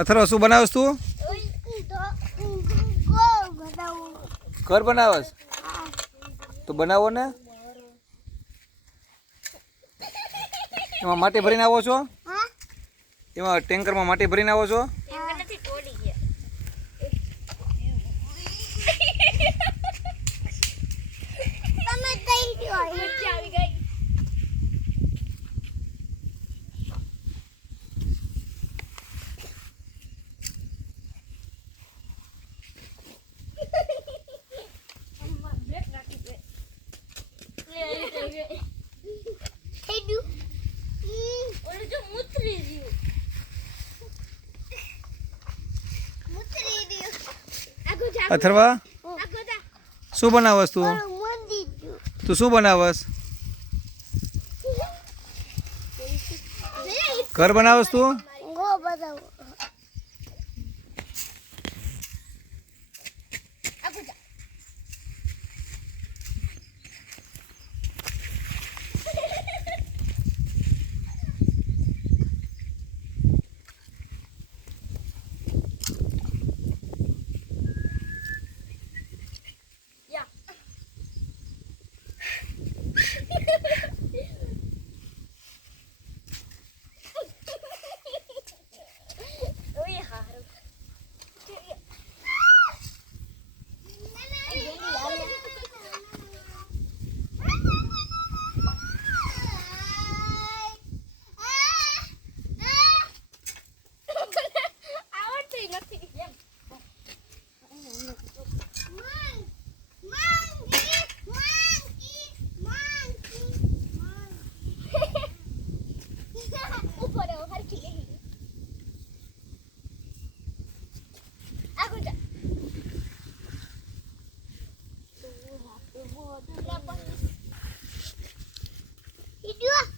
અથર્વ શું બનાવસ તું? ઘર બનાવસ તો બનાવો ને. એમાં માટી ભરીને આવો છો? એમાં ટેન્કરમાં માટી ભરીને આવો છો? અથર્વા શું બનાવસ તું? તું શું બનાવસ? ઘર બનાવસ તું?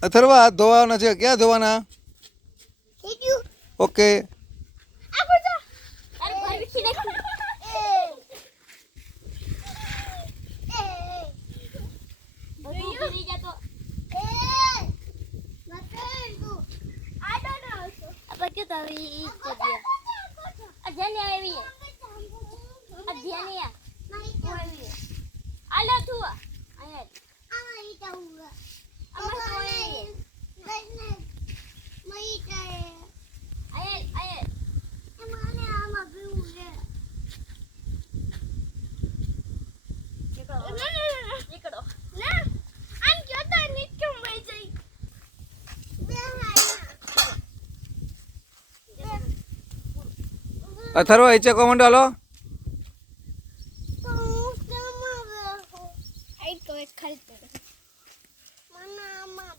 અથર્વા હાથ ધોવાના છે. ક્યાં ધોવાના? ઓકે. અથર્વા ઈચે કોમેન્ટ હાલો. મને આમાં